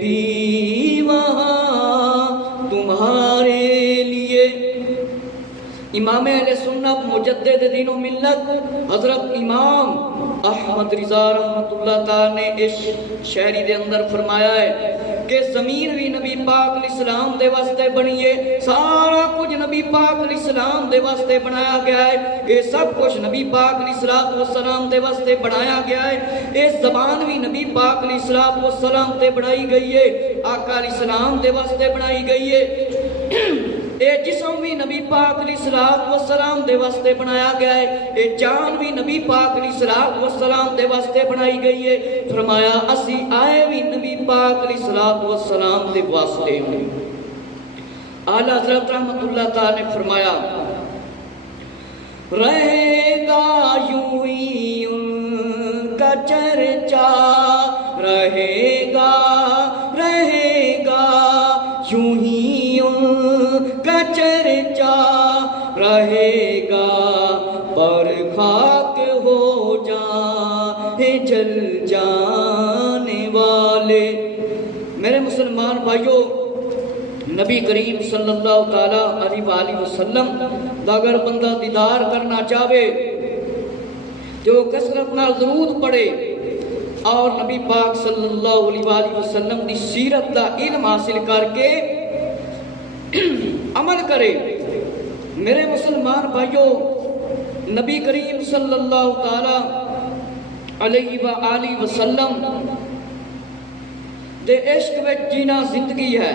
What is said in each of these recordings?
بھی وہاں تمہارے لیے۔ امام اہل سنت مجدد دین و ملت حضرت امام احمد رضا رحمت اللہ تعالی نے اس شاعری دے اندر فرمایا ہے کہ زمین بھی نبی پاک علیہ السلام دے واسطے بنی ہے، سارا کچھ نبی پاک علیہ السلام دے واسطے بنایا گیا ہے، یہ سب کچھ نبی پاک علیہ السلام دے واسطے بنایا گیا ہے، یہ زبان بھی نبی پاک علیہ السلام دے بنائی گئی ہے، آقا علیہ السلام دے واسطے بنائی گئی ہے، اے جسم بھی نبی پاک علیہ السلام دے واسطے بنایا گیا ہے، اے جان بھی نبی پاک علیہ السلام دے واسطے بنائی گئی ہے۔ فرمایا اسی آئے بھی نبی پاک علیہ السلام دے واسطے ہیں۔ اعلیٰ حضرت رحمت اللہ تعالی نے فرمایا رہے گا یوں ہی ان کا چرچا، رہے گا یوں ہی ان کا چرچا، رہے گا پر خاک ہو جائیں جل جانے والے۔ میرے مسلمان بھائیوں، نبی کریم صلی اللہ تعالیٰ علیہ وآلہ وسلم دا اگر بندہ دیدار کرنا چاہے جو کثرت نال درود پڑھے اور نبی پاک صلی اللہ علیہ وآلہ وسلم دی سیرت دا علم حاصل کر کے عمل کرے۔ میرے مسلمان بھائیوں، نبی کریم صلی اللہ تعالیٰ علیہ وآلہ وسلم دے عشق وچ جینا زندگی ہے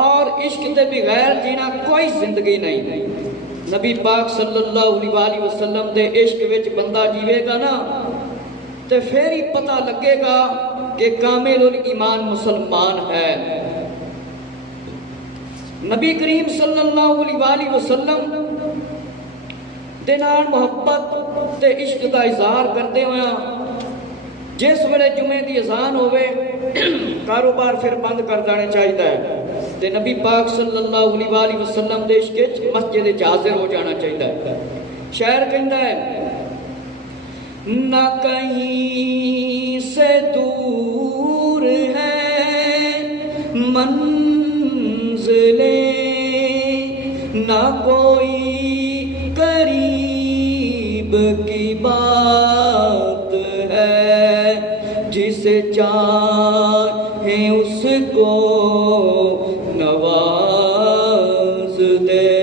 اور عشق دے بغیر جینا کوئی زندگی نہیں۔ نبی پاک صلی اللہ علیہ وآلہ وسلم دے عشق وچ بندہ جیوے گا نا تو پھر ہی پتہ لگے گا کہ کامل الایمان مسلمان ہے۔ نبی کریم صلی اللہ علیہ وآلہ وسلم دے نال محبت تے عشق دا اظہار کرتے ہوئے جس ویلے جمعے دی اذان ہوئے کاروبار پھر بند کر دینے چاہیے ہے تے نبی پاک صلی اللہ علیہ وآلہ وسلم دے عشق مسجد حاضر ہو جانا چاہیے ہے۔ شاعر کہندا ہے نہ کہیں سے دور ہے منزلیں، نہ کوئی قریب کی بات ہے، جسے چاہیں اس کو نواز دے،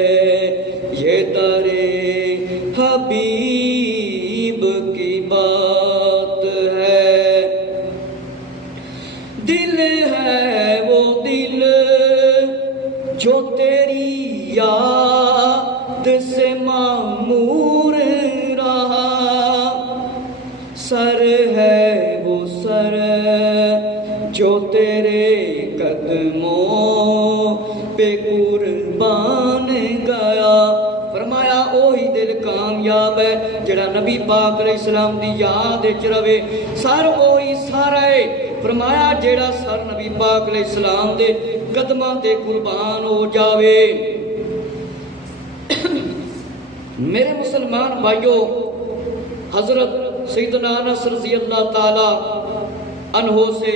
یہ درے حبیب کی بات ہے۔ دل ہے وہ دل جو تیری یاد سے معمور رہا، سر ہے وہ سر جو تیرے قدموں پہ قربان گیا۔ فرمایا اوہی دل کامیاب ہے جڑا نبی پاک علیہ السلام دی یاد وچ رہے، سر اوہی سارا ہے فرمایا جڑا سر نبی پاک علیہ السلام دے قدماں تے قربان ہو جاوے۔ میرے مسلمان بھائیوں، حضرت سیدنا انس رضی اللہ تعالی عنہ سے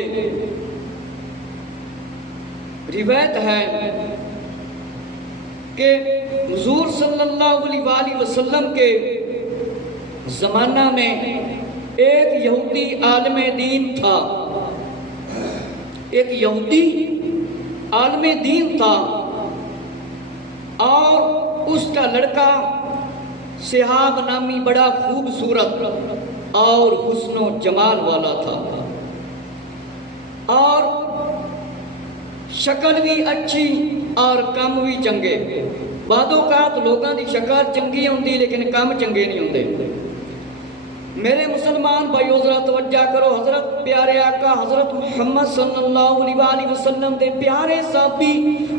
روایت ہے کہ حضور صلی اللہ علیہ وآلہ وسلم کے زمانہ میں ایک یہودی عالم دین تھا، ایک یہودی عالم دین تھا اور اس کا لڑکا صحاب نامی بڑا خوبصورت اور حسن و جمال والا تھا اور شکل بھی اچھی اور کم بھی چنگے۔ بعض اوقات لوگاں دی شکل چنگی ہوندی لیکن کم چنگے نہیں ہوندے۔ میرے مسلمان بھائیو ذرا توجہ کرو، حضرت پیارے آقا حضرت محمد صلی اللہ علیہ وآلہ وسلم دے پیارے صحابی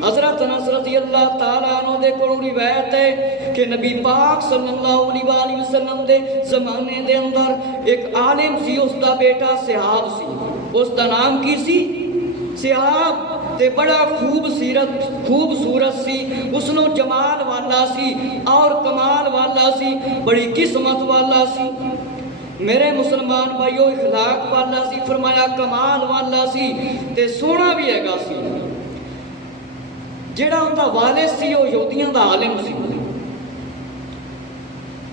حضرت انس رضی اللہ تعالیٰ عنہ دے کولوں روایت ہے کہ نبی پاک صلی اللہ علیہ وآلہ وسلم دے زمانے دے اندر ایک عالم سی، اس دا بیٹا صحاب سی، اس دا نام کی سی صحاب، تے بڑا خوبصورت سی، حسن و جمال والا سی اور کمال والا سی، بڑی قسمت والا سی۔ میرے مسلمان بھائیو اخلاق والا سی، فرمایا کمال والا سی تے سونا بھی ہے گا سی۔ جڑا ان دا والد سی وہ یہودیاں دا عالم سی،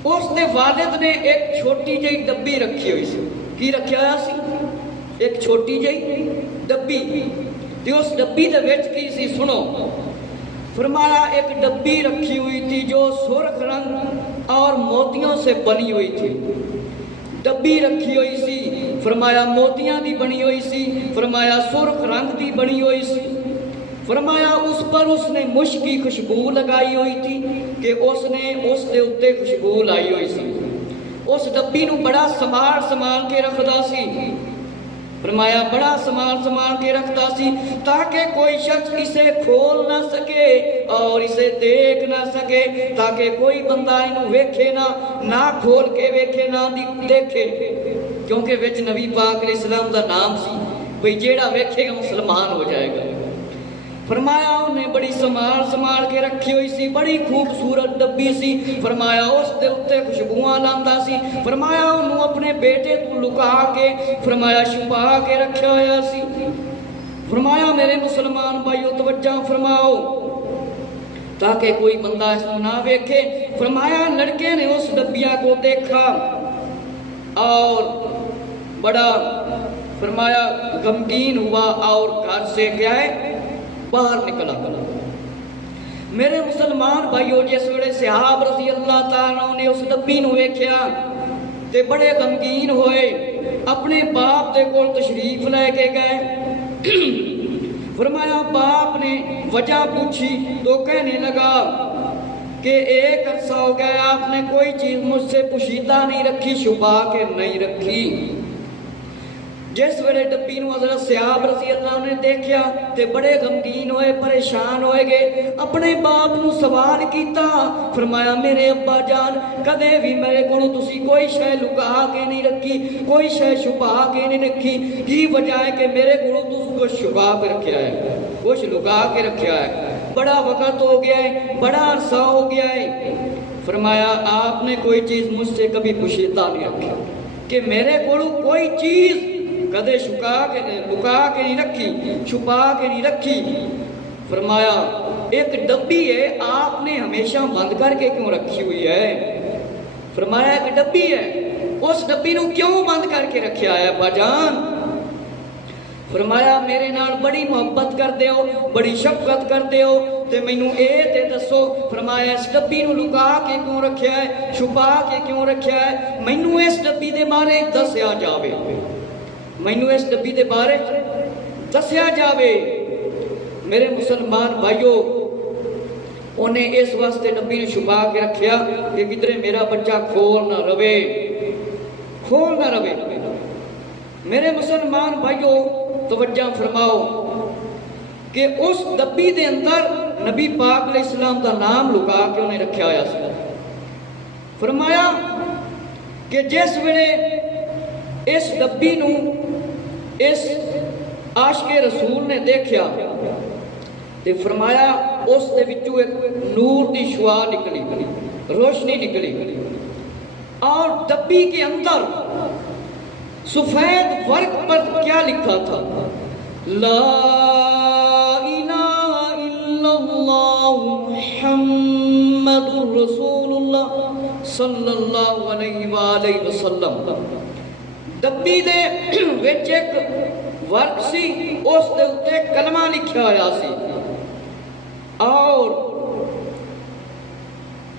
اس دے والد نے ایک چھوٹی جہی ڈبی رکھی ہوئی سی۔ کی رکھیا ہوا سی؟ ایک چھوٹی جہی ڈبی، تے اس ڈبی دے وچ کی سی؟ سنو، فرمایا ایک ڈبی رکھی ہوئی تھی جو سرخ رنگ اور موتیوں سے بنی ہوئی تھی۔ ڈبی رکھی ہوئی سی، فرمایا موتیاں دی بنی ہوئی سی، فرمایا سرخ رنگ دی بنی ہوئی سی، فرمایا اس پر اس نے مشک کی خوشبو لگائی ہوئی تھی کہ اس نے اس دے اتے خوشبو لائی ہوئی سی۔ اس ڈبی نو بڑا سنبھال کے رکھدا سی، فرمایا بڑا سنبھال کے رکھتا سی تاکہ کوئی شخص اسے کھول نہ سکے اور اسے دیکھ نہ سکے، تاکہ کوئی بندہ انہوں ویکھے نہ کھول کے ویکھے نہ دیکھے، کیونکہ وچ نبی پاک علیہ السلام دا نام سی، بھئی جیڑا ویکھے گا مسلمان ہو جائے گا۔ فرمایا انہیں بڑی سنبھال کے رکھی ہوئی سی، بڑی خوبصورت ڈبی سی، فرمایا اس دے اتے خوشبوواں لاندا سی، فرمایا انہوں اپنے بیٹے کو لکا کے فرمایا چھپا کے رکھا ہوا سی۔ فرمایا میرے مسلمان بھائیو توجہ فرماؤ تاکہ کوئی بندہ اس کو نہ دیکھے۔ فرمایا لڑکے نے اس ڈبیا کو دیکھا اور بڑا فرمایا غمگین ہوا اور گھر سے کیا ہے باہر نکلا۔ میرے مسلمان بھائیو جس ویلے صحاب رضی اللہ تعالیٰ نے اس ڈبی نو ویکھیا تے بڑے غمگین ہوئے، اپنے باپ دے کول تشریف لے کے گئے۔ فرمایا باپ نے وجہ پوچھی تو کہنے لگا کہ ایک عرصہ ہو گیا آپ نے کوئی چیز مجھ سے پوشیدہ نہیں رکھی، چھپا کے نہیں رکھی۔ جس ویلے ڈبی نو حضرت صحاب رضی اللہ نے دیکھیا تے بڑے غمگین ہوئے، پریشان ہوئے گئے، اپنے باپ نو سوال کیتا، فرمایا میرے ابا جان کدے بھی میرے کو تسی کوئی شے لکا کے نہیں رکھی، کوئی شے چھپا کے نہیں رکھی، کی وجہ ہے کہ میرے کو تس کچھ چھپا کے رکھیا ہے، کچھ لکا کے رکھیا ہے، بڑا وقت ہو گیا ہے، بڑا عرصہ ہو گیا ہے۔ فرمایا آپ نے کوئی چیز مجھ سے کبھی پوشیدہ نہیں رکھی کہ میرے کو کوئی چیز کدے لکا کے نہیں رکھی، چھپا کے نہیں رکھی۔ فرمایا ایک ڈبی ہے آپ نے ہمیشہ بند کر کے کیوں رکھی ہوئی ہے؟ فرمایا ایک ڈبی ہے، اس ڈبی نو کیوں بند کر کے رکھیا ہے ابا جان؟ فرمایا میرے نال بڑی محبت کرتے ہو، بڑی شفقت کرتے ہو تے مینوں اے تے دسو، فرمایا اس ڈبی نو لکا کے کیوں رکھیا ہے، چھپا کے کیوں رکھیا ہے؟ مینوں اس ڈبی دے بارے دسیا جاوے، مینوں اس ڈبی دے بارے دسیا جاوے۔ میرے مسلمان بھائیو انہیں اس واسطے ڈبی نے چھپا کے رکھیا کہ کدھر میرا بچہ کھول نہ روے، کھول نہ روے۔ میرے مسلمان بھائیو توجہ فرماؤ کہ اس ڈبی دے اندر نبی پاک علیہ السلام دا نام لکا کے انہیں رکھیا ہوا سی۔ فرمایا کہ جس ویلے اس ڈبی نو اس عاشق رسول نے دیکھیا تے فرمایا اس دے وچوں ایک نور دی شعاع نکلی، روشنی نکلی، اور ڈبی کے اندر سفید ورق پر کیا لکھا تھا؟ لا الہ الا اللہ محمد رسول اللہ صلی اللہ علیہ وآلہ وسلم۔ ڈبی دے وچ ایک ورق سی، اس دے اتے کلمہ لکھیا ہوا سی اور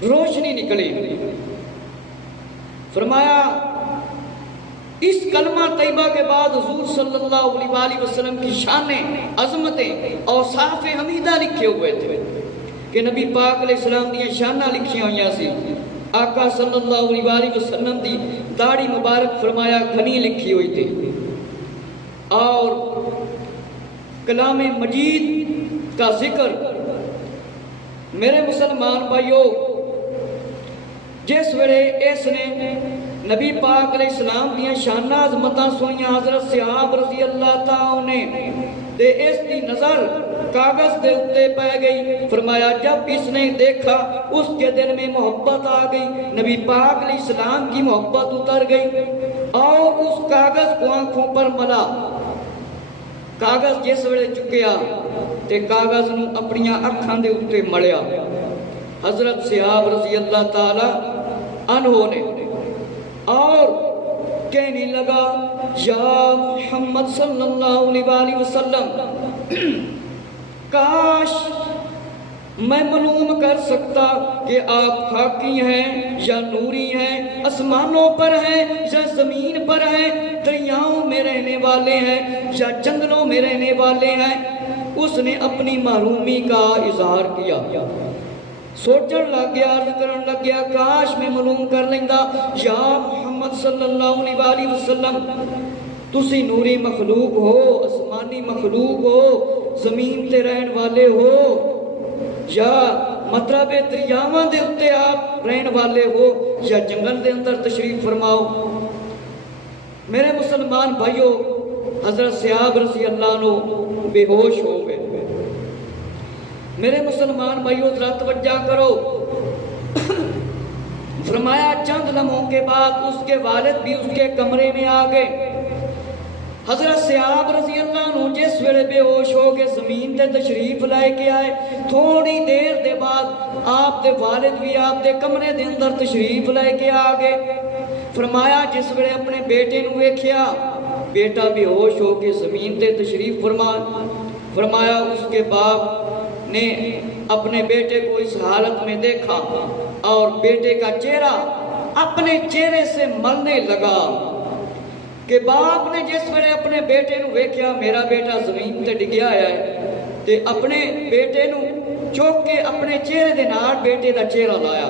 روشنی نکلی۔ فرمایا اس کلمہ طیبہ کے بعد حضور صلی اللہ علیہ وآلہ وسلم کی شانیں، عظمتیں اور صاف حمیدہ لکھے ہوئے تھے کہ نبی پاک علیہ السلام دی شانہ لکھی ہوئیاں سی۔ آقا صلی اللہ علیہ وآلہ وسلم دی داڑھی مبارک فرمایا گھنی لکھی ہوئی تھی، اور کلام مجید کا ذکر۔ میرے مسلمان بھائیو جس ویلے اس نے نبی پاک علیہ السلام دیا شانہ عظمتاں سنیاں حضرت صحاب رضی اللہ تعالیٰ نے تے اس دی نظر کاغذ دے اتے پہ گئی۔ فرمایا جب اس نے دیکھا اس کے دل میں محبت آ گئی، نبی پاک علیہ السلام کی محبت اتر گئی۔ اور اس کاغذ کو آنکھوں پر ملا. کاغذ جس ویلے چکیا تے کاغذ نو اپنی اکھاں دے اوتے مڑیا. حضرت صحاب رضی اللہ تعالی عنہ نے اور کہنے لگا یا محمد صلی اللہ علیہ وسلم کاش میں معلوم کر سکتا کہ آپ خاکی ہیں یا نوری ہیں، آسمانوں پر ہیں یا زمین پر ہیں، دریاؤں میں رہنے والے ہیں یا جنگلوں میں رہنے والے ہیں. اس نے اپنی محرومی کا اظہار کیا. سوچن لگ گیا، عرض کرن لگ گیا کاش میں معلوم کر لیندا یا محمد صلی اللہ علیہ وسلم تسی نوری مخلوق ہو، آسمانی مخلوق ہو، زمین تے رہن والے ہو، یا مطلب دریاواں دے اتے آپ رہن والے ہو یا جنگل دے اندر تشریف فرماؤ. میرے مسلمان بھائیو، حضرت صحاب رضی اللہ عنہ بے ہوش ہو گئے. میرے مسلمان بھائیو ذرا توجہ کرو. فرمایا چند لمحوں کے بعد اس کے والد بھی اس کے کمرے میں آ گئے. حضرت صحاب رضی اللہ عنہ جس ویلے بے ہوش ہو کے زمین تے تشریف لائے کے آئے، تھوڑی دیر دے بعد آپ دے والد بھی آپ دے کمرے دے اندر تشریف لائے کے آ گئے. فرمایا جس ویلے اپنے بیٹے نو ویکھیا، بیٹا بے ہوش ہو کے زمین تے تشریف فرمایا اس کے باپ نے اپنے بیٹے کو اس حالت میں دیکھا اور بیٹے کا چہرہ اپنے چہرے سے ملنے لگا کہ باپ نے جس ویلے اپنے بیٹے نو ویکھیا میرا بیٹا زمین تے ڈگیا ہے تے اپنے بیٹے نو چوک کے اپنے چہرے دے نال بیٹے دا چہرہ لایا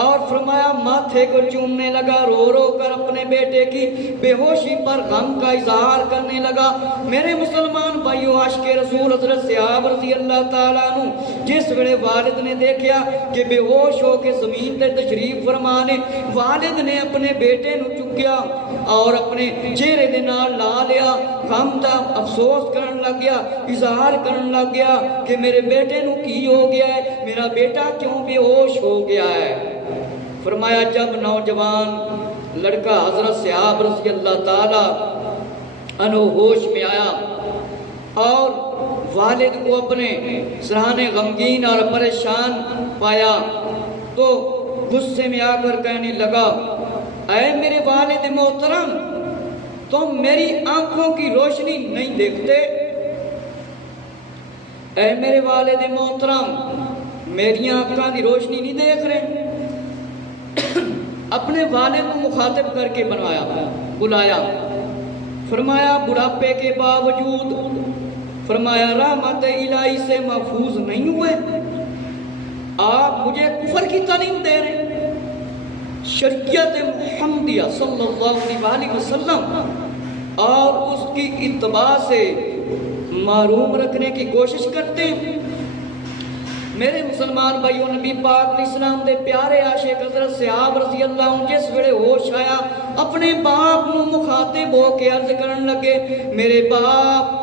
اور فرمایا ماتھے کو چومنے لگا، رو رو کر اپنے بیٹے کی بے ہوشی پر غم کا اظہار کرنے لگا. میرے مسلمان بھائیو، عاشق رسول حضرت صحاب رضی اللہ تعالیٰ عنہ جس ویلے والد نے دیکھیا کہ بے ہوش ہو کے زمین تے تشریف فرمانے، والد نے اپنے بیٹے نو چکیا اور اپنے چہرے دے نال لا لیا، غم دا افسوس کرن لگ گیا، اظہار کرن لگ گیا کہ میرے بیٹے نو کی ہو گیا ہے، میرا بیٹا کیوں بے ہوش ہو گیا ہے. فرمایا جب نوجوان لڑکا حضرت صحاب رضی اللہ تعالی عنہ ہوش میں آیا اور والد کو اپنے سرانے غمگین اور پریشان پایا تو غصے میں آ کر کہنے لگا اے میرے والد محترم، تم میری آنکھوں کی روشنی نہیں دیکھتے؟ اے میرے والد محترم، میری آنکھوں کی روشنی نہیں دیکھ رہے؟ اپنے والد کو مخاطب کر کے بلایا. فرمایا بڑھاپے کے باوجود فرمایا رحمت الہی سے محفوظ نہیں ہوئے؟ آپ مجھے کفر کی تعلیم دے رہے، شریعت محمدیہ صلی اللہ علیہ وسلم اور اس کی اتباع سے محروم رکھنے کی کوشش کرتے ہیں. میرے مسلمان بھائیوں، نبی پاک علیہ السلام دے پیارے عاشق حضرت صحاب رضی اللہ عنہ جس ویلے ہوش آیا اپنے باپ نو مخاطب ہو کے عرض کرن لگے میرے باپ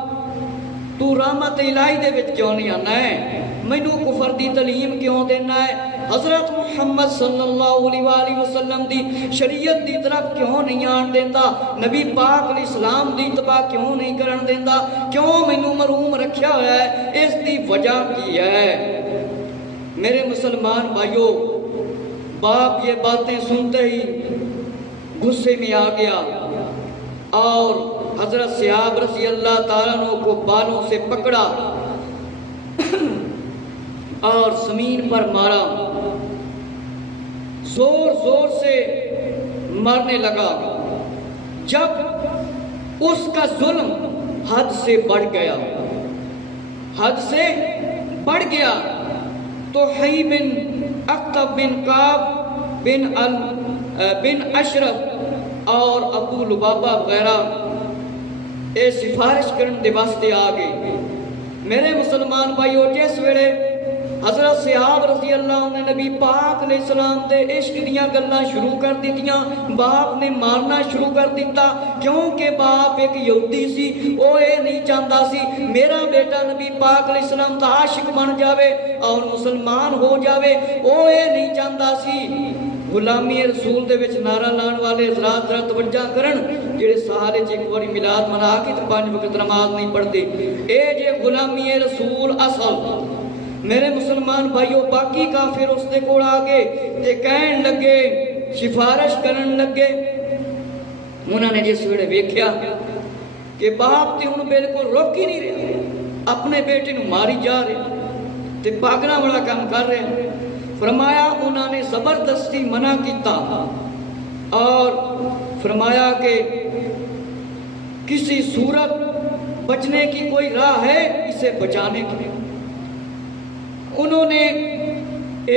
تو رحمت الہی دے وچ کیوں نہیں آنا ہے؟ مینوں کفر دی تعلیم کیوں دینا ہے؟ حضرت محمد صلی اللہ علیہ وسلم دی شریعت دی طرف کیوں نہیں آن دیندا؟ نبی پاک علیہ السلام دی اتباع کیوں نہیں کرن دیندا؟ کیوں مینوں محروم رکھیا ہوا ہے؟ اس دی وجہ کی ہے؟ میرے مسلمان بھائیوں، باپ یہ باتیں سنتے ہی غصے میں آ گیا اور حضرت صحاب رضی اللہ تعالیٰ عنہ کو بالوں سے پکڑا اور زمین پر مارا، زور زور سے مارنے لگا. جب اس کا ظلم حد سے بڑھ گیا تو حی بن اقتب بن کعب بن اشرف اور ابو لبابہ وغیرہ اے سفارش کرن دے واسطے آ گئے. میرے مسلمان بھائیو، جس ویلے حضرت صحاب رضی اللہ عنہ نے نبی پاک علیہ السلام دے عشق دیاں گلاں شروع کر دیتیاں، باپ نے مارنا شروع کر دیتا کیونکہ باپ ایک یہودی سی. وہ یہ نہیں چاہتا سی میرا بیٹا نبی پاک علیہ السلام دا عاشق بن جاوے اور مسلمان ہو جاوے. وہ یہ نہیں چاہتا سی غلامی رسول دے وچ نعرہ لان والے حضرات ذرا توجہ کرن جڑے سال وچ ایک واری میلاد منا کے تے 5 وقت نماز نہیں پڑھتے. اے جے غلامی رسول اصل میرے مسلمان بھائیو. باقی کافر اس دے کول آ گئے تے کہن لگے سفارش کرن لگے. انہوں نے جس ویلے ویکھیا کہ باپ تے ہن بالکل روک ہی نہیں رہا, اپنے بیٹے نو ماری جا رہے تے پاگنا والا کام کر رہے ہیں, فرمایا انہوں نے زبردستی منع کیتا اور فرمایا کہ کسی صورت بچنے کی کوئی راہ ہے اسے بچانے کی. انہوں نے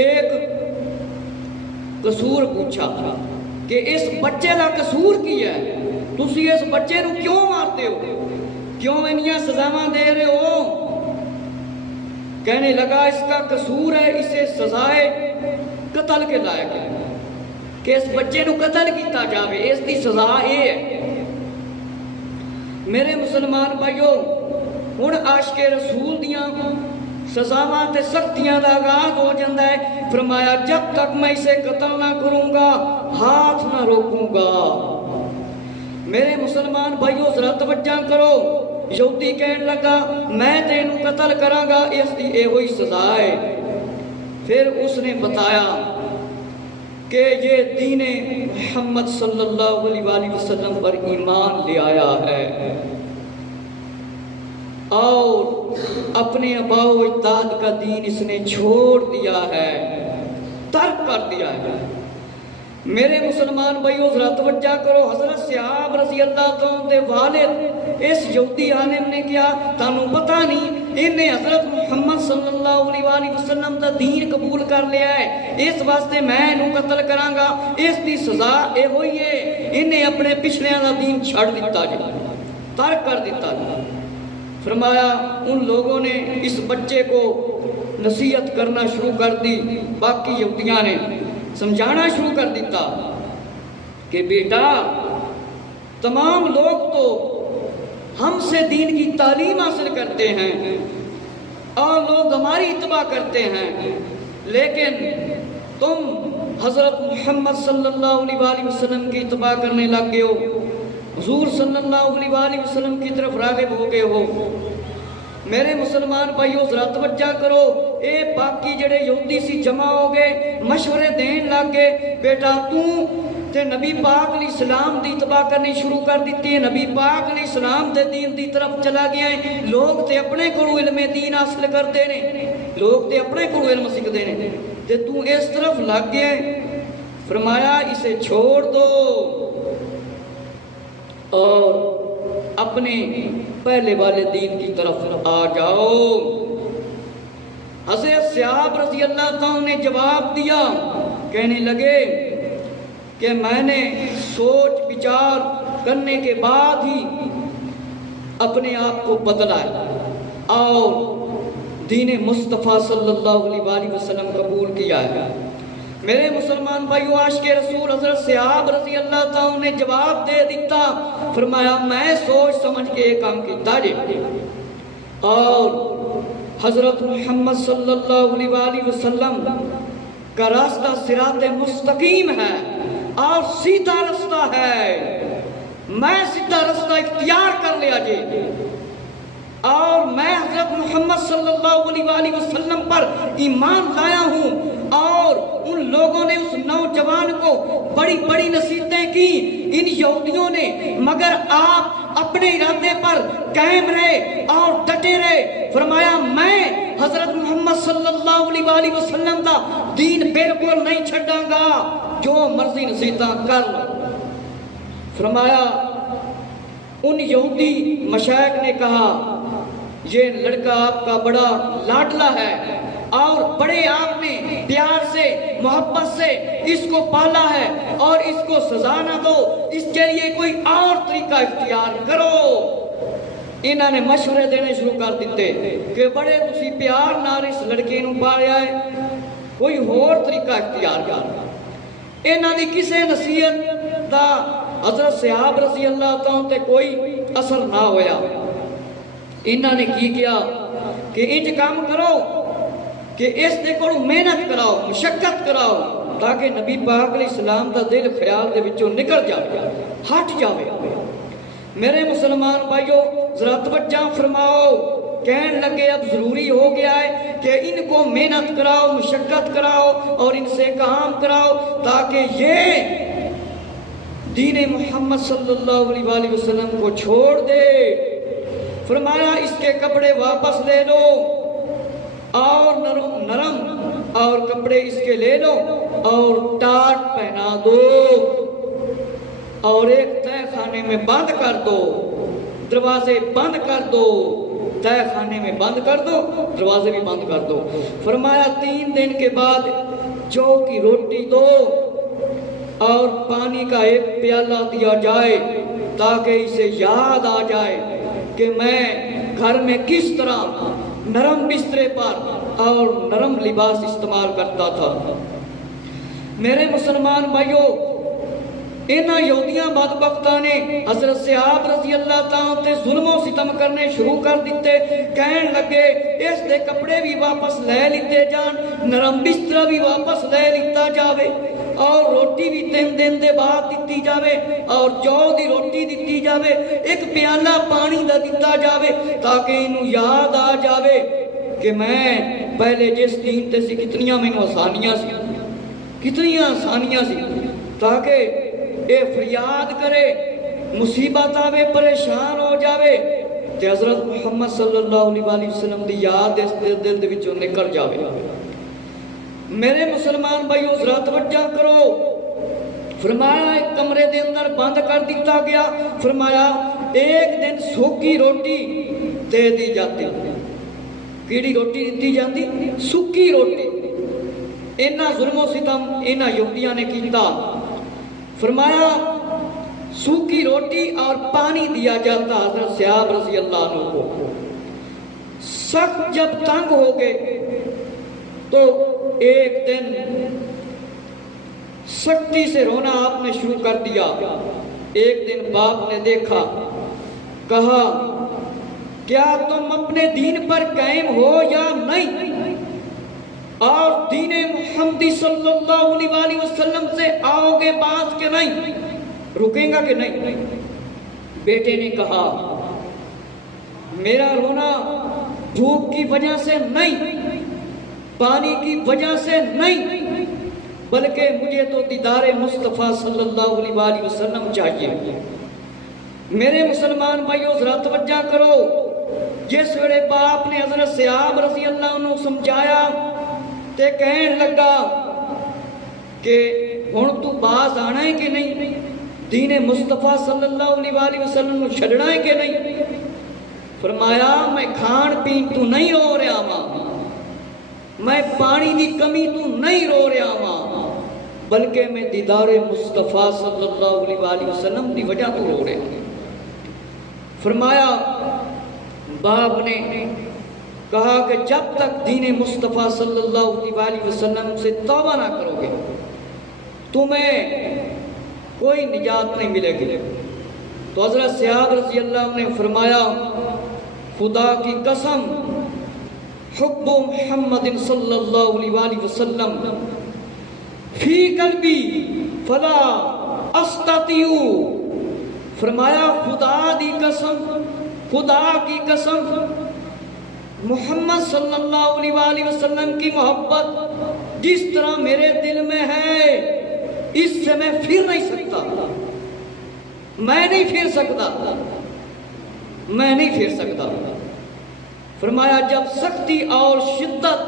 ایک قصور پوچھا کہ اس بچے کا قصور کی ہے, تسی اس بچے نو کیوں مارتے ہو, کیوں انہیاں سزاواں دے رہے ہو؟ کہنے لگا اس کا قصور ہے, اسے سزائے قتل کے لائق ہے کہ اس بچے نو قتل کیتا جاوے, اس دی سزا یہ ہے. میرے مسلمان بھائیو, ہن عاشق رسول دیاں سزاواں تے سختیاں دا آغاز ہو جاندہ ہے. فرمایا جب تک میں اسے قتل نہ کروں گا ہاتھ نہ روکوں گا. میرے مسلمان بھائیو ذرا توجہ کرو. یہودی کہنے لگا میں تینوں قتل کراں گا, اس دی اے ہوئی سزا ہے. پھر اس نے بتایا کہ یہ دین محمد صلی اللہ علیہ وآلہ وسلم پر ایمان لے آیا ہے اور اپنے آباء و اجداد کا دین اس نے چھوڑ دیا ہے, ترک کر دیا ہے. میرے مسلمان بھائیو ذرا توجہ کرو. حضرت صحاب رضی اللہ عنہ دے والد اس یہودی عالم نے کیا تانوں پتہ نہیں انہیں حضرت محمد صلی اللہ علیہ وآلہ وسلم دا دین قبول کر لیا ہے, اس واسطے میں انہوں قتل کراں گا, اس دی سزا اے ہوئی ہے انہیں اپنے پچھلیاں دا دین چھڑ دیتا جا, ترک کر دیتا جا. فرمایا ان لوگوں نے اس بچے کو نصیحت کرنا شروع کر دی. باقی یہودیاں نے سمجھانا شروع کر دیتا کہ بیٹا تمام لوگ تو ہم سے دین کی تعلیم حاصل کرتے ہیں اور لوگ ہماری اتباع کرتے ہیں, لیکن تم حضرت محمد صلی اللہ علیہ وآلہ وسلم کی اتباع کرنے لگ گئے ہو, حضور صلی اللہ علیہ وآلہ وسلم کی طرف راغب ہو گئے ہو. میرے مسلمان بھائیو ذرا توجہ کرو. اے باقی جڑے یہودی سی جمع ہو گئے, مشورے دین لگ گئے, بیٹا تو تے نبی پاک علیہ السلام دی اتباع کرنی شروع کر دیتی ہے, نبی پاک علیہ السلام دے دین دی طرف چلا گیا ہے. لوگ تے اپنے کولوں علم دین حاصل کرتے نے, لوگ تے اپنے کولوں علم سیکھتے نے, تے تو اس طرف لگ گیا ہے. فرمایا اسے چھوڑ دو اور اپنے پہلے والے دین کی طرف آ جاؤ. حضرت صحاب رضی اللہ عنہ نے جواب دیا, کہنے لگے کہ میں نے سوچ بچار کرنے کے بعد ہی اپنے آپ کو بدلا ہے اور دین مصطفیٰ صلی اللہ علیہ وآلہ وسلم قبول کیا ہے. میرے مسلمان بھائیو عاشق رسول حضرت صحاب رضی اللہ عنہ نے جواب دے دیتا. فرمایا میں سوچ سمجھ کے ایک کام کیتا جے اور حضرت محمد صلی اللہ علیہ وآلہ وسلم کا راستہ صراط مستقیم ہے اور سیدھا راستہ ہے, میں سیدھا راستہ اختیار کر لیا جے اور میں حضرت محمد صلی اللہ علیہ وآلہ وسلم پر ایمان لایا ہوں. اور ان لوگوں نے اس نوجوان کو بڑی بڑی نصیحتیں کی ان یہودیوں نے, مگر آپ اپنے ارادے پر قائم رہے اور ڈٹے رہے. فرمایا میں حضرت محمد صلی اللہ علیہ وآلہ وسلم کا دین بالکل نہیں چھڑاں گا, جو مرضی نصیحتاں کر لو. فرمایا ان یہودی مشائخ نے کہا یہ لڑکا آپ کا بڑا لاڈلا ہے اور بڑے آپ نے پیار سے محبت سے اس کو پالا ہے اور اس کو سزا نہ دو, اس کے لیے کوئی اور طریقہ اختیار کرو. انہوں نے مشورے دینے شروع کر دیتے کہ بڑے تسی پیار نال اس لڑکے نو پالیا ہے, کوئی اور طریقہ اختیار کر. انہوں نے کسے نصیحت دا حضرت صحاب رضی اللہ عنہ تے کوئی اثر نہ ہویا. انہوں نے کی کیا کہ انج کام کرو کہ اس دے کو محنت کراؤ, مشقت کراؤ, تاکہ نبی پاک علیہ السلام دا دل خیال دے وچوں نکل جاوے، ہٹ جاوے۔ میرے مسلمان بھائیو ذرا توجہ فرماؤ، کہنے لگے اب ضروری ہو گیا ہے کہ ان کو محنت کراؤ، مشقت کراؤ اور ان سے کام کراؤ تاکہ یہ دین محمد صلی اللہ علیہ وآلہ وسلم کو چھوڑ دے۔ فرمایا اس کے کپڑے واپس لے لو اور نرم اور کپڑے اس کے لے لو اور ٹاٹ پہنا دو اور ایک تہہ خانے میں بند کر دو، دروازے بند کر دو، تہہ خانے میں بند کر دو، دروازے بھی بند کر دو۔ فرمایا 3 دن کے بعد جو کی روٹی دو اور پانی کا ایک پیالہ دیا جائے تاکہ اسے یاد آ جائے کہ میں گھر میں کس طرح نرم بسترے پر اور نرم لباس استعمال کرتا تھا۔ میرے مسلمان بھائیو انہاں یہودیاں بدبختاں نے حضرت صحاب رضی اللہ تعالیٰ تے ظلم و ستم کرنے شروع کر دیتے، کہن لگے اس دے کپڑے بھی واپس لے لیتے جان، نرم بستر بھی واپس لے لیتا جاوے اور روٹی بھی 3 دن دے بعد دیتی جاوے اور جو دی روٹی دیتی جاوے، ایک پیالہ پانی دا دیتا جاوے تاکہ انہوں یاد آ جاوے کہ میں پہلے جس دین تے سی کتنیاں میں آسانیاں سی، کتنیاں آسانیاں سی، تاکہ اے فریاد کرے، مصیبت آوے، پریشان ہو جاوے تے حضرت محمد صلی اللہ علیہ وآلہ وسلم دی یاد اس دل دے وچوں نکل جاوے۔ میرے مسلمان بھائیو ذرا توجہ کرو، فرمایا ایک کمرے دے اندر بند کر دیتا گیا، فرمایا ایک دن سوکھی روٹی دے دی جاتی، کیڑی روٹی دیتی جاتی؟ سوکھی روٹی۔ انہاں ظلم و ستم انہاں یہودیاں نے کیتا، فرمایا سوکھی روٹی اور پانی دیا جاتا حضرت صحاب رضی اللہ عنہ کو۔ سخت جب تنگ ہو گئے تو ایک دن سختی سے رونا آپ نے شروع کر دیا۔ ایک دن باپ نے دیکھا، کہا کیا تم اپنے دین پر قائم ہو یا نہیں، اور دین محمدی صلی اللہ علیہ وآلہ وسلم سے آؤ گے باز کے نہیں، رکیں گا کہ نہیں؟ بیٹے نے کہا میرا رونا بھوک کی وجہ سے نہیں، پانی کی وجہ سے نہیں، بلکہ مجھے تو دیدار مصطفیٰ صلی اللہ علیہ وآلہ وسلم چاہیے۔ میرے مسلمان بھائیو ذرا توجہ کرو، جس ویلے باپ نے حضرت صحاب رضی اللہ عنہ سمجھایا تے کہن لگا کہ ہن تو باز آنا ہے کہ نہیں، دین مصطفیٰ صلی اللہ علیہ وآلہ وسلم چھڑنا ہے کہ نہیں؟ فرمایا میں کھان پین تو نہیں رو رہا ماں، میں پانی دی کمی تو نہیں رو رہا ماں، بلکہ میں دیدار مصطفیٰ صلی اللہ علیہ وآلہ وسلم دی وجہ تو رو رہا۔ فرمایا باپ نے کہا کہ جب تک دین مصطفیٰ صلی اللہ علیہ وآلہ وسلم سے توبہ نہ کرو گے تمہیں کوئی نجات نہیں ملے گی۔ تو حضرت صحاب رضی اللہ عنہ نے فرمایا خدا کی قسم حب محمد صلی اللہ علیہ وآلہ وسلم فی قلبی فلا استطیع، فرمایا خدا دی قسم، خدا کی قسم محمد صلی اللہ علیہ وآلہ وسلم کی محبت جس طرح میرے دل میں ہے اس سے میں پھر نہیں سکتا، میں نہیں پھر سکتا، میں نہیں پھر سکتا۔ فرمایا جب سختی اور شدت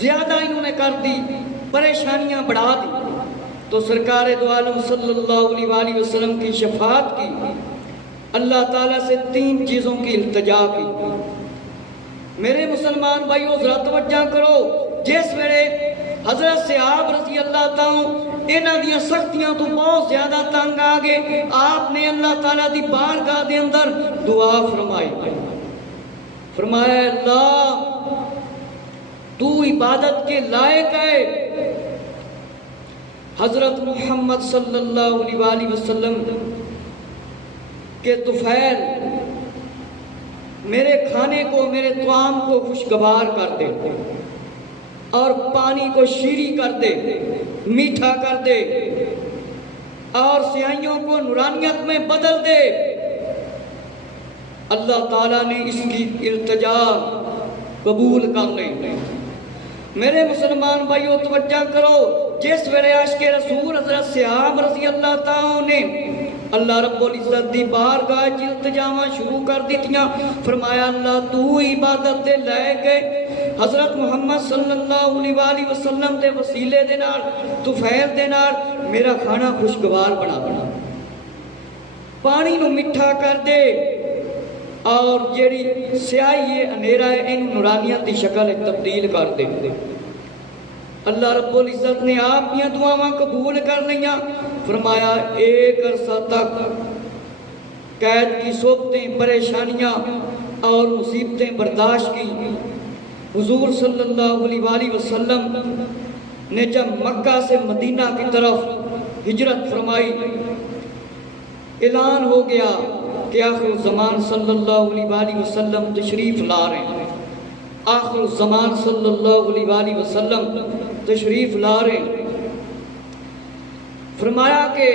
زیادہ انہوں نے کر دی، پریشانیاں بڑھا دی، تو سرکار دو عالم صلی اللہ علیہ وآلہ وسلم کی شفاعت کی، اللہ تعالیٰ سے 3 چیزوں کی التجا کی۔ میرے مسلمان بھائیو ذرا توجہ کرو، جس ویلے حضرت صحاب رضی اللہ تعالیٰ انہاں دیاں سختیاں تو بہت زیادہ تنگ آگے، آپ نے اللہ تعالیٰ دی بارگاہ دے اندر دعا فرمائی، فرمایا اللہ تو عبادت کے لائق ہے، حضرت محمد صلی اللہ علیہ وآلہ وسلم کے طفیل میرے کھانے کو، میرے طعام کو خوشگوار کر دے، اور پانی کو شیریں کر دے، میٹھا کر دے، اور سیاہیوں کو نورانیت میں بدل دے۔ اللہ تعالیٰ نے اس کی التجا قبول کر لیں۔ میرے مسلمان بھائیو توجہ کرو، جس ویلے عاشق رسول حضرت صحاب رضی اللہ تعالیٰ نے اللہ رب العزت دی بارگاہ وچ التجاواں شروع کر دتیاں، فرمایا اللہ تو عبادت دے لے گئے حضرت محمد صلی اللہ علیہ وآلہ وسلم دے وسیلے دے نال طفیل دے نال میرا کھانا خوشگوار بنا، پانی نو میٹھا کر دے، اور جیڑی سیاہی ہے اندھیرا ہے ان نورانیت دی شکل تبدیل کر دے۔ اللہ رب العزت نے آپ کی دعاواں قبول کر لیا، فرمایا ایک عرصہ تک قید کی صحبتیں، پریشانیاں اور مصیبتیں برداشت کی۔ حضور صلی اللہ علیہ وآلہ وسلم نے جب مکہ سے مدینہ کی طرف ہجرت فرمائی، اعلان ہو گیا کہ آخر الزمان صلی اللہ علیہ وآلہ وسلم تشریف لا رہے ہیں، آخر الزمان صلی اللہ علیہ وآلہ وسلم تشریف لا رہے ہیں۔ فرمایا کہ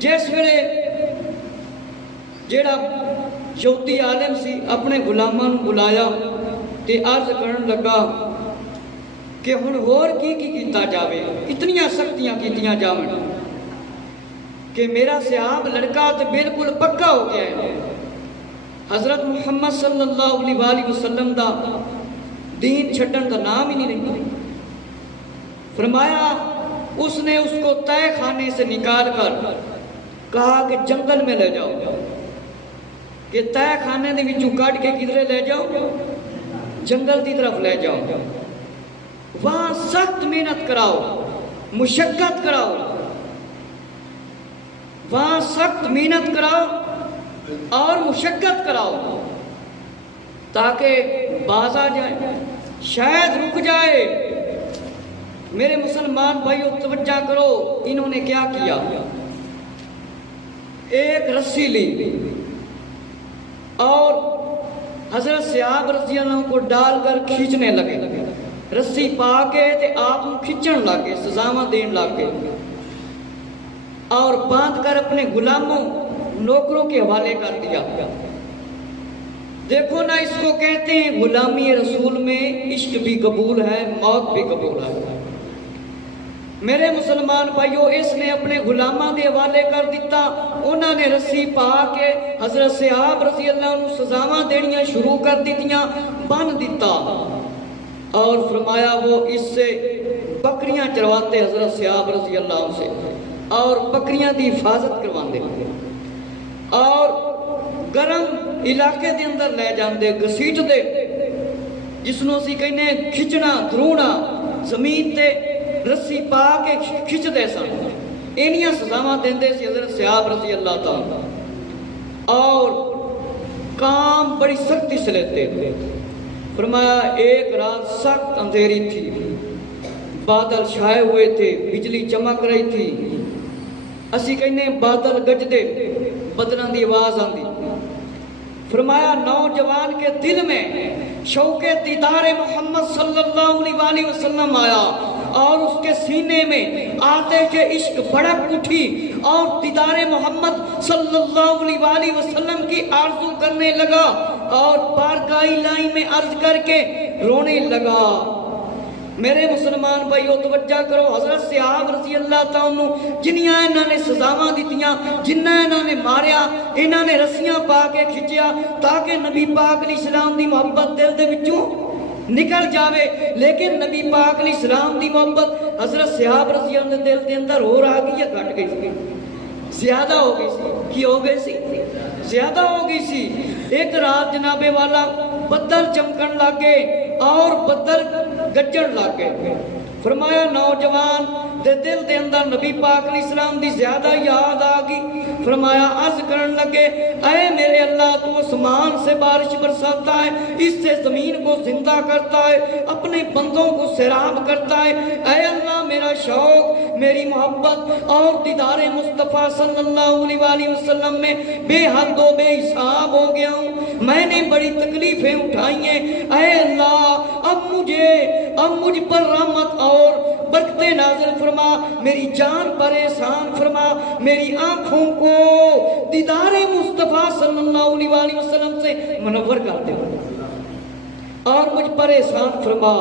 جس ویلے جیڑا یہودی عالم سی اپنے غلاماں نوں بلایا تے عرض کرن لگا کہ ہن ہور کی کیتا جاوے، اتنیاں سختیاں کیتیاں جاون کہ میرا صحاب لڑکا تو بالکل پکا ہو گیا ہے، حضرت محمد صلی اللہ علیہ وآلہ وسلم دا دین چھڈن دا نام ہی نہیں لیتا۔ فرمایا اس نے اس کو طے خانے سے نکال کر کہا کہ جنگل میں لے جاؤ، کہ طے خانے دے وچوں کڈ کے کدھرے لے جاؤ، جنگل دی طرف لے جاؤ، وہاں سخت محنت کراؤ، مشقت کراؤ، وہاں سخت محنت کراؤ اور مشقت کراؤ تاکہ باز آ جائے، شاید رک جائے۔ میرے مسلمان بھائیو توجہ کرو، انہوں نے کیا کیا، ایک رسی لی اور حضرت صحاب رضی اللہ عنہ کو ڈال کر کھینچنے لگے، رسی پا کے تے آپ کو کھینچن لگے، سزاواں دین لگے، اور باندھ کر اپنے غلاموں نوکروں کے حوالے کر دیا۔ دیکھو نا، اس کو کہتے ہیں غلامی رسول میں عشق بھی قبول ہے، موت بھی قبول ہے۔ میرے مسلمان بھائیو، اس نے اپنے غلاماں دے حوالے کر دیتا، انہوں نے رسی پا کے حضرت صحاب رضی اللہ عنہ سزاواں دینیاں شروع کر دیتیاں، بن دیتا، اور فرمایا وہ اس سے بکریاں چرواتے حضرت صحاب رضی اللہ عنہ سے، اور بکریاں دی حفاظت کرواندے اور گرم علاقے دے اندر لے جاندے، گھسیٹ دے، جس نو اسی کہنے کھچنا درونا، زمین تے رسی پا کے کھچ دے سن، انہیاں سزاواں دیندے سی حضرت صحاب رضی اللہ تعالیٰ، اور کام بڑی سختی سے لیتے تھے۔ فرمایا ایک رات سخت اندھیری تھی، بادل چھائے ہوئے تھے، بجلی چمک رہی تھی، اسی کہنے بادل گج دے، بدلاں دی آواز آندی۔ فرمایا نوجوان کے دل میں شوق دیدار محمد صلی اللہ علیہ وآلہ وسلم آیا، اور اس کے سینے میں آتش عشق بھڑک اٹھی، اور دیدار محمد صلی اللہ علیہ وآلہ وسلم کی آرزو کرنے لگا، اور بارگاہ الہی میں عرض کر کے رونے لگا۔ میرے مسلمان بھائیو توجہ کرو، حضرت صحاب رضی اللہ تعالیٰ جنیاں انہوں نے سزاواں دیتیاں، جنہ انہوں نے ماریا، انہوں نے رسیاں پا کے کھچیا تاکہ نبی پاک علیہ السلام دی محبت دل دے وچوں نکل جاوے، لیکن نبی پاک علیہ السلام دی محبت حضرت صحاب رضی اللہ عنہ دل دے اندر ہو رہا گئی یا گھٹ گئی سی، زیادہ ہو گئی سی، کی ہو گئی سی، زیادہ ہو گئی سی۔ ایک رات جناب والا بدل چمکن لگے اور بدل گجن لگے، فرمایا نوجوان دے دل دے اندر نبی پاک علیہ السلام دی زیادہ یاد آگی، فرمایا عرض کرن لگے اے میرے اللہ تو اسمان سے بارش برساتا ہے، اس سے زمین کو زندہ کرتا ہے، اپنے بندوں کو سیراب کرتا ہے، اے اللہ میرا شوق، میری محبت اور دیدار مصطفیٰ صلی اللہ علیہ وآلہ وسلم میں بے حد و بے حساب ہو گیا ہوں، میں نے بڑی تکلیفیں اٹھائی ہیں، اے اللہ اب مجھے اور مجھ پر رحمت اور برکتیں نازل فرما، میری جان پر احسان فرما، میری آنکھوں کو دیدار مصطفیٰ صلی اللہ علیہ وسلم سے منور کر دے اور مجھ پر احسان فرما۔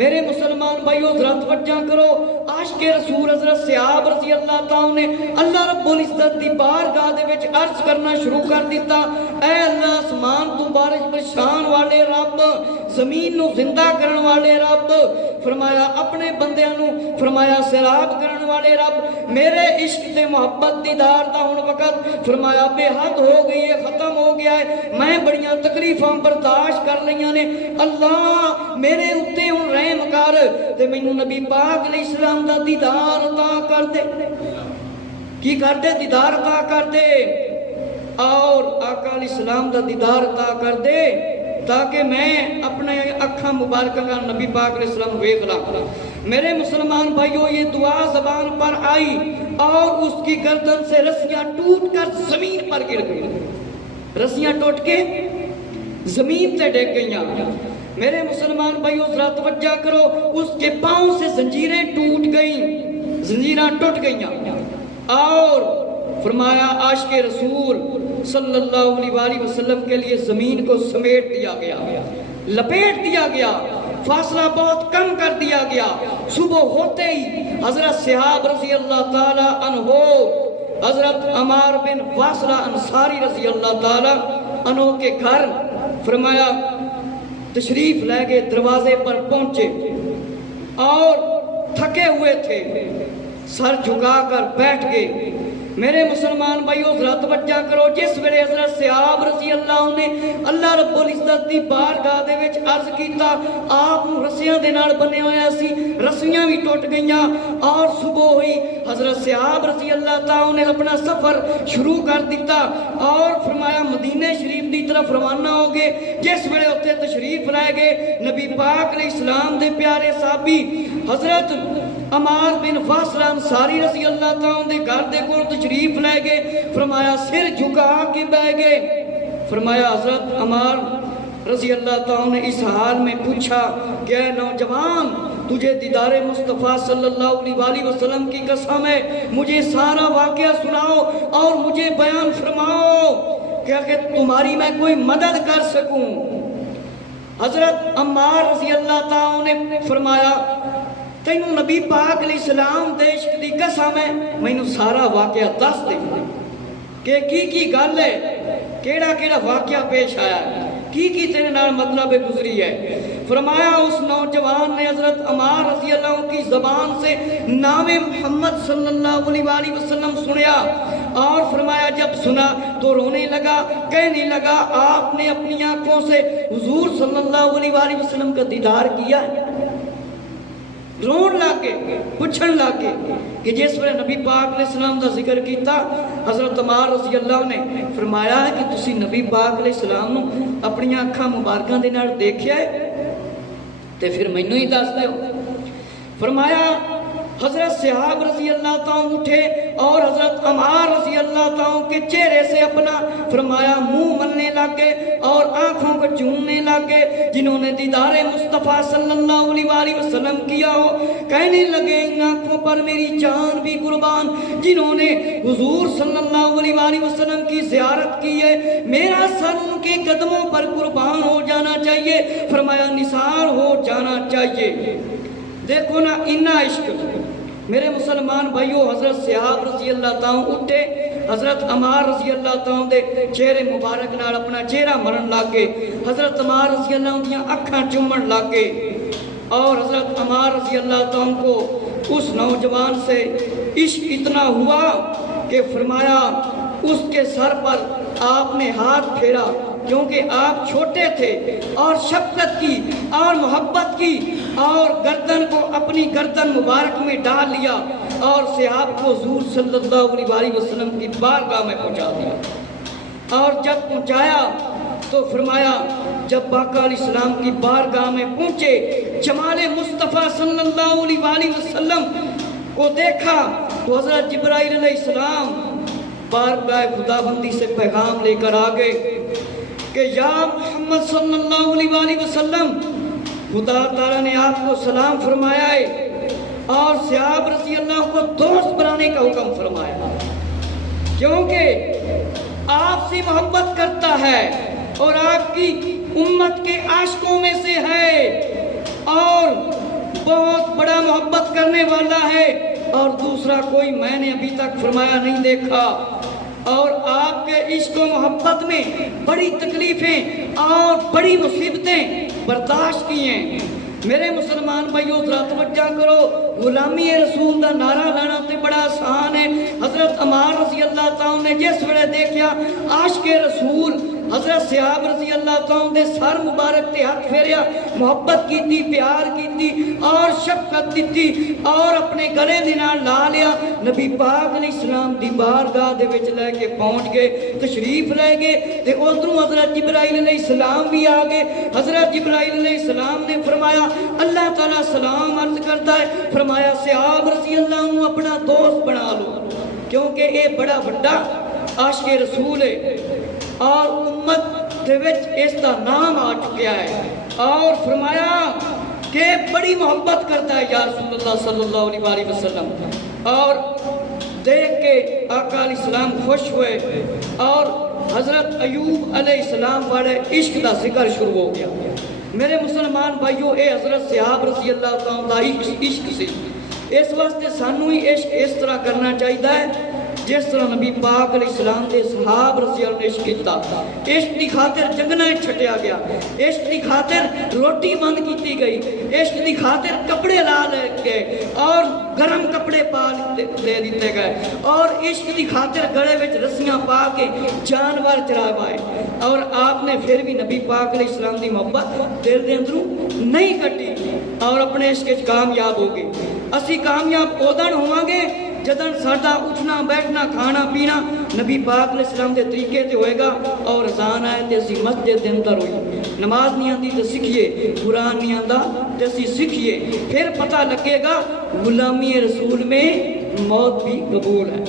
میرے مسلمان بھائیو ذرا توجہ کرو، عاشق رسول حضرت صحاب رضی اللہ تعالیٰ نے اللہ رب العزت دی بارگاہ دے وچ عرض کرنا شروع کر دیتا، اے اللہ آسمان تو بارش برسان والے رب، زمین نو زندہ کرن والے رب، فرمایا اپنے بندیاں نو فرمایا سیراب کرن والے رب، میرے عشق تے محبت دیدار دا ہن وقت فرمایا بے حد ہو گئی ہے، ختم ہو گیا ہے، میں بڑیاں تکلیفاں برداشت کر لیاں نے، اللہ میرے اتے ہن رحم کر تے مینوں نبی پاک علیہ السلام دا دیدار عطا کر دے۔ کی کر دے؟ دیدار عطا کر دے، اور آقا علیہ السلام دا دیدار عطا کر دے تاکہ میں اپنے اکھاں مبارکہ کا نبی پاک علیہ السلام ویکھ لاں۔ میرے مسلمان بھائیو یہ دعا زبان پر آئی اور اس کی گردن سے رسیاں ٹوٹ کر زمین پر گر گئی، رسیاں ٹوٹ کے زمین سے ڈگ گئیاں۔ میرے مسلمان بھائیو ذرا توجہ کرو، اس کے پاؤں سے زنجیریں ٹوٹ گئیں، زنجیریں ٹوٹ گئیاں، اور فرمایا عاشق رسول صلی اللہ علیہ وسلم کے لیے زمین کو سمیٹ دیا گیا، لپیٹ دیا گیا، فاصلہ بہت کم کر دیا گیا۔ صبح ہوتے ہی حضرت صحاب رضی اللہ تعالی عنہ، حضرت عمار بن واصلہ انصاری رضی اللہ تعالی عنہ کے گھر فرمایا تشریف لے گئے، دروازے پر پہنچے اور تھکے ہوئے تھے، سر جھکا کر بیٹھ گئے۔ میرے مسلمان بھائیو ذرا توجہ کرو، جس ویلے حضرت صحاب رضی اللہ نے اللہ رب العزت دی بارگاہ دے وچ عرض کیتا، آپ رسیاں دے نال بنے ہویا سی، رسیاں بھی ٹوٹ گئیاں، اور صبح ہوئی حضرت صحاب رضی اللہ تعالیٰ نے اپنا سفر شروع کر دیتا اور فرمایا مدینہ شریف دی طرف روانہ ہو گئے۔ جس ویلے اتنے تشریف لائے گئے، نبی پاک علیہ السلام دے پیارے صحابی حضرت عمار بن واصلہ انصاری رضی اللہ تعالیٰ دے گھر دے کول تشریف لے گئے، فرمایا سر جھکا کے بیٹھ گئے۔ فرمایا حضرت عمار رضی اللہ تعالیٰ نے اس حال میں پوچھا کہ اے نوجوان، تجھے دیدار مصطفیٰ صلی اللہ علیہ وسلم کی قسم ہے، مجھے سارا واقعہ سناؤ اور مجھے بیان فرماؤ کیا کہ تمہاری میں کوئی مدد کر سکوں۔ حضرت عمار رضی اللہ تعالیٰ نے فرمایا تینوں نبی پاک علیہ السلام دے عشق دی قسم ہے، مینوں سارا واقعہ دس دے کہ کی گل ہے، کیڑا کیڑا واقعہ پیش آیا ہے، کی تیرے نال مطلب گزری ہے۔ فرمایا اس نوجوان نے حضرت عمار رضی اللہ عنہ کی زبان سے نام محمد صلی اللہ علیہ وسلم سنیا، اور فرمایا جب سنا تو رونے لگا، کہنے لگا آپ نے اپنی آنکھوں سے حضور صلی اللہ علیہ وسلم کا دیدار کیا ہے۔ رون لاکے پوچھن لاکے کہ جس وقت نبی پاک علیہ السلام دا ذکر کیتا، حضرت عمار رضی اللہ نے فرمایا ہے کہ تسی نبی پاک علیہ السلام نو اپنی آنکھاں مبارکاں دے نال دیکھیا ہے تے پھر مینوں ہی دس دیو۔ فرمایا حضرت صحاب رضی اللہ تعالیٰ اٹھے اور حضرت عمار رضی اللہ تعالیٰ کے چہرے سے اپنا فرمایا منہ ملنے لگے اور آنکھوں کو چومنے لگے، جنہوں نے دیدار مصطفیٰ صلی اللہ علیہ وسلم کیا ہو، کہنے لگے ان آنکھوں پر میری جان بھی قربان، جنہوں نے حضور صلی اللہ علیہ وسلم کی زیارت کی ہے، میرا سر ان کے قدموں پر قربان ہو جانا چاہیے، فرمایا نثار ہو جانا چاہیے۔ دیکھو نا اتنا عشق۔ میرے مسلمان بھائیو حضرت صحاب رضی اللہ تعالیٰ اٹھے، حضرت عمار رضی اللہ تعالیٰ دے چہرے مبارک نال اپنا چہرہ مرن لاگے، حضرت عمار رضی اللہ عنہ دیاں اکھاں چومن لاگے، اور حضرت عمار رضی اللہ تعالیٰ کو اس نوجوان سے عشق اتنا ہوا کہ فرمایا اس کے سر پر آپ نے ہاتھ پھیرا، کیونکہ آپ چھوٹے تھے، اور شفقت کی اور محبت کی، اور گردن کو اپنی گردن مبارک میں ڈال لیا اور صحاب کو حضور صلی اللہ علیہ وسلم کی بارگاہ میں پہنچا دیا۔ اور جب پہنچایا تو فرمایا جب آقا علیہ السلام کی بارگاہ میں پہنچے، جمال مصطفیٰ صلی اللہ علیہ وسلم کو دیکھا تو حضرت جبرائیل علیہ السلام بارگاہ خدا بندی سے پیغام لے کر آگئے کہ یا محمد صلی اللہ علیہ وسلم، خدا تعالیٰ نے آپ کو سلام فرمایا ہے اور صحاب رضی اللہ کو دوست بنانے کا حکم فرمایا، کیونکہ آپ سے محبت کرتا ہے اور آپ کی امت کے عاشقوں میں سے ہے اور بہت بڑا محبت کرنے والا ہے، اور دوسرا کوئی میں نے ابھی تک فرمایا نہیں دیکھا۔ اور آپ کے عشق و محبت میں بڑی تکلیفیں اور بڑی مصیبتیں برداشت کی ہیں۔ میرے مسلمان بھائیو ذرا توجہ کرو، غلامی رسول دا نعرہ لانا تے بڑا آسان ہے۔ حضرت عمار رضی اللہ تعالیٰ نے جس ویلے دیکھیا عاشق رسول حضرت صحاب رضی اللہ تعالیٰ دے سر مبارک تے ہاتھ پھیریا، محبت کیتی، پیار کیتی اور شفقت دیتی اور اپنے گلے دے نال لا لیا، نبی پاک علیہ السلام دی بارگاہ دے وچ لے کے پہنچ گئے، تشریف لے گئے تے ادھروں حضرت جبرائیل علیہ السلام بھی آ گئے۔ حضرت جبرائیل علیہ السلام نے فرمایا اللہ تعالیٰ سلام عرض کرتا ہے، فرمایا صحاب رضی اللہ عنہ اپنا دوست بنا لو، کیونکہ اے بڑا بڑا عاشق رسول ہے اور امت دے وچ اس دا نام آ چکیا ہے، اور فرمایا کہ بڑی محبت کرتا ہے یا رسول اللہ صلی اللہ علیہ وآلہ وسلم، اور دیکھ کے آقا علیہ السلام خوش ہوئے اور حضرت ایوب علیہ السلام والے عشق دا ذکر شروع ہو گیا۔ میرے مسلمان بھائیو اے حضرت صحاب رضی اللہ تعالیٰ عشق سی، اس واسطے سانو ہی عشق اس طرح کرنا چاہیے جس طرح نبی پاک علیہ السلام دے صحاب رضی اللہ نے عشق کیتا۔ عشق دی خاطر جنگنا چھٹیا گیا، عشق دی خاطر روٹی بند کیتی گئی، عشق دی خاطر کپڑے لا لے گئے اور گرم کپڑے پا دے دیتے گئے، اور عشق دی خاطر گلے وچ رسیاں پا کے جانور چراوائے، اور آپ نے پھر بھی نبی پاک علیہ السلام دی محبت دل دے اندروں نہیں کٹی اور اپنے عشق وچ کامیاب ہو گئے۔ اسی کامیاب ادن ہوں گے جدن ساڈا اٹھنا بیٹھنا کھانا پینا نبی پاک علیہ السلام دے طریقے تے ہوئے گا، اور اذان آئے تے اسی مسجد دے اندر ہوئی، نماز نہیں آندی تے سکھیے، قرآن نہیں آندا تے اسی سکھیے، پھر پتہ لگے گا غلامی رسول میں موت بھی قبول ہے۔